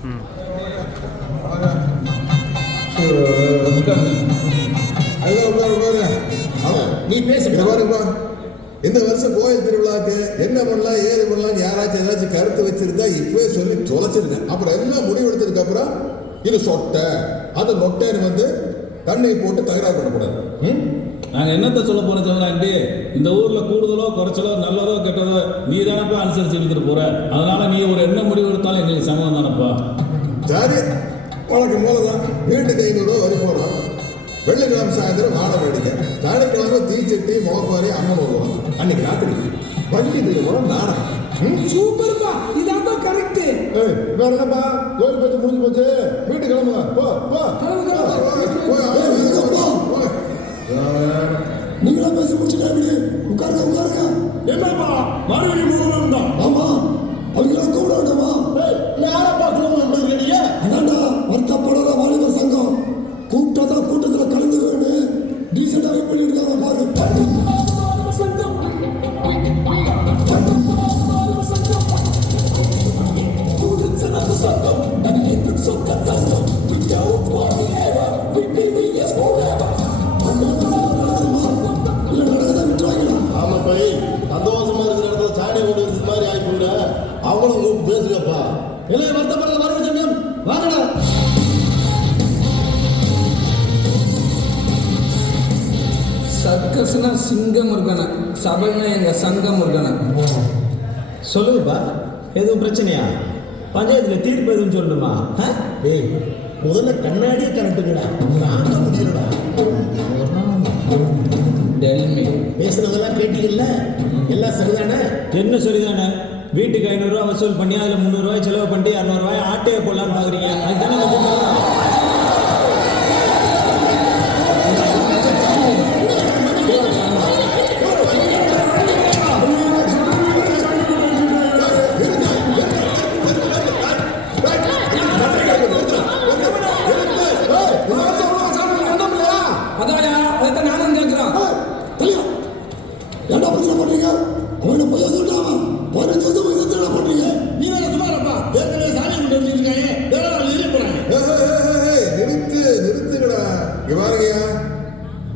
நீ பேசுங்க பாருப்பா. இந்த வருஷம் கோயில் திருவிழாக்கு என்ன பண்ணலாம் ஏது பண்ணலாம் யாராச்சும் ஏதாச்சும் கருத்து வச்சிருந்தா இப்பவே சொல்லி தொலைச்சிருங்க. அப்புறம் எல்லாம் முடிவெடுத்ததுக்கு அப்புறம் இது சொட்டை அது நொட்டைன்னு வந்து தண்ணி போட்டு தகராறு பண்ணக்கூடாது. நாங்கள் என்னத்தை சொல்ல போறோம் சொல்லாண்டி, இந்த ஊர்ல கூடுதலோ குறைச்சலோ நல்லதோ கெட்டதோ நீ தானப்பா அனுசரிச்சு எடுத்துட்டு போற. அதனால நீ ஒரு என்ன முடிவு எடுத்தாலும் எங்களுக்கு சமம் தானப்பா. சரி, உனக்கு மூலதான் வீட்டுக்கு 500 ரூபா வரி போடுறோம். வெள்ளிக்கிழமை சாயந்தரம் வாழ வேடிக்கை, சனிக்கிழமை தீச்சட்டி முளப்பாரி அம்மன் வருவாங்க. அன்னைக்கு ராத்திரி வண்டி திருமணம் நாடகம். சூப்பர்ப்பா, இதாப்பா கரெக்ட். வேற என்னப்பா, கோயில் பத்தி முடிஞ்சு போச்சு, வீட்டுக்கு கிளம்புங்க. போ போ நீங்களா பேசி முடிச்சுட்டா உட்காருங்க உட்காருங்க. என்னப்பா மறுபடியும் முகவரம் தான்? ஆமா, அவங்களா கூப்பிட வேண்டாமா? யாரப்பா குடும்பம் நீங்க? அதான்டா வருத்தப்படுற வாலிபர் சங்கம். கூப்பிட்டா கூட்டத்துல கலந்துக்கணும்னு டீசெண்டா வெயிட் பண்ணிட்டு இருக்காங்க பாரு. சந்தோஷமா இருக்கிற இடத்துல சாணி கொண்டு இருக்கிற மாதிரி ஆகி போயிட அவங்களும் கூப்பிட்டு பேசுங்கப்பா. எல்லாம் வருத்தப்படுற வரவு சங்கம் வாங்கடா. சர்க்கஸ்னா சிங்க முருகன, சபைனா எங்க சங்க முருகன. சொல்லுங்கப்பா, எதுவும் பிரச்சனையா? பஞ்சாயத்துல தீர்ப்பு எதுவும் சொல்லணுமா? டேய், முதல்ல கண்ணாடியை கரட்டுங்கடா, தாங்க முடியலடா. டெல்மி பேசுனதெல்லாம் கேட்டீங்கல்ல, எல்லாம் சரிதானே? என்ன சரிதானே? வீட்டுக்கு 500 ரூபா வசூல் பண்ணி அதில் 300 ரூபாய் செலவு பண்ணி 200 ரூபாய் ஆட்டையை போடலான்னு பார்க்குறீங்க. அதுதானே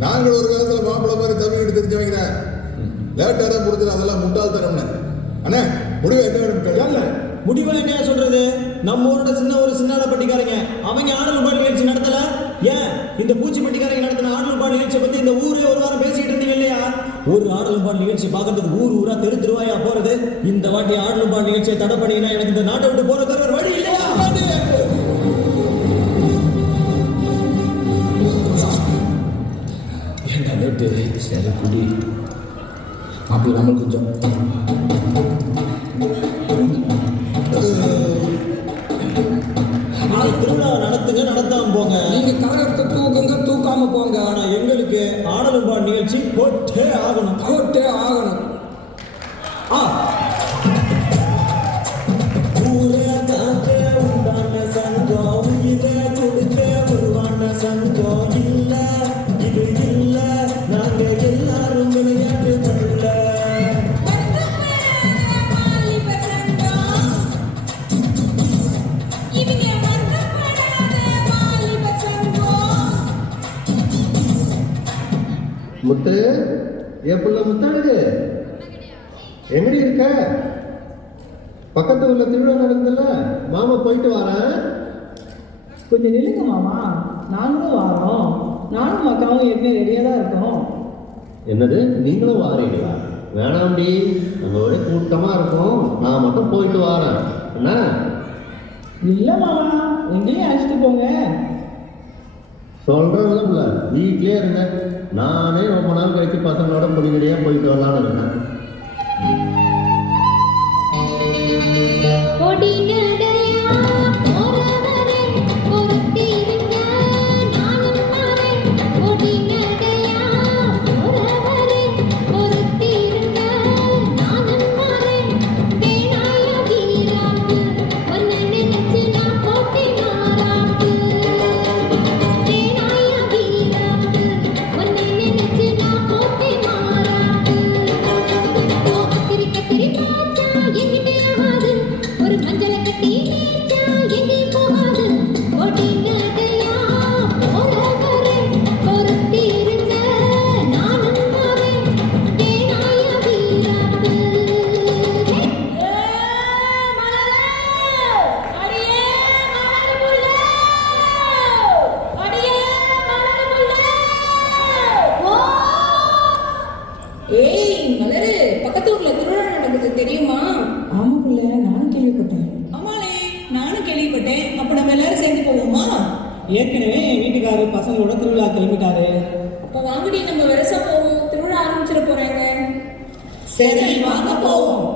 நாங்கள் ஒரு காலத்துல மாப்பிள்ள மாதிரி தமிழ் தெரிஞ்சு வைக்கிறேன். லேட்டா தான் முடிஞ்சது, அதெல்லாம் முட்டாள் தரம்னு. அண்ணா முடிவு என்ன? முடிவுல என்ன சொல்றது? நம்ம ஊரோட ஒரு சின்ன பட்டிக்காரங்க அவங்க ஆடல் பாடல் நிகழ்ச்சி நடத்தல. ஏன் இந்த பூச்சி பட்டிக்காரங்க நடத்தின ஆடல் பாடல் நிகழ்ச்சியை பத்தி இந்த ஊரே ஒரு வாரம் பேசிட்டு இருந்தீங்க இல்லையா? ஒரு ஆடல் பாடல் நிகழ்ச்சி பார்க்கறதுக்கு ஊரா தெருவாயா போறது. இந்த வாட்டி ஆடல் பாடல் நிகழ்ச்சியை தடை பண்ணினா எனக்கு இந்த நாட்டை விட்டு போறதுக்கு ஒரு வழி இல்லையா? சரி குடி அப்படி நம்ம கொஞ்சம் திருவிழா நடத்துங்க, நடத்தாம போங்க. நீங்க கரகத்தை தூக்குங்க, தூக்காம போங்க. ஆனா எங்களுக்கு ஆடலும் பாடல் நிகழ்ச்சி போட்டே ஆகணும், போட்டே ஆகணும். ஊரே காக்க உண்டான சங்கம், உயிரை கொடுக்க உருவான சங்கம். இல்ல இது இல்ல, நாங்க எல்லாரும் விளையாட்டு பண்ணல. முத்து, எப்படில முத்தாடுது? எங்கடி இருக்க? பக்கத்து ஊர்ல திருவிழா நடக்குதுல்ல, மாமா போயிட்டு வரேன். கொஞ்சம் நில்லுங்க மாமா, நாங்களும் வாரோம். நானும் அக்காவும் எப்பவுமே ரெடியா தான் இருக்கோம். என்னது, நீங்களும் வாரீங்களா? வேணாம்டி, நம்மளோட கூட்டமா இருக்கும், நான் மட்டும் போயிட்டு வரேன். என்ன? இல்ல மாமா, எங்கேயும் அழைச்சிட்டு போங்க. சொல்றதுல வீட்லயே இருங்க. நானே ரொம்ப நாள் கழிச்சு பசங்களோட முடிவடியா போயிட்டு வரலான்னு இருக்கேன். ஒரு மஞ்சளை கட்டி கேள்விப்பட்டேன். அப்ப நம்ம எல்லாரும் சேர்ந்து போவோமா? ஏற்கனவே என் வீட்டுக்காரர் பசங்களோட திருவிழா கிளம்பிட்டாரு. அப்ப வாங்கடி நம்ம வெரசா போவோம். திருவிழா ஆரம்பிச்சிட போறாங்க. சரி வாங்க போவோம்.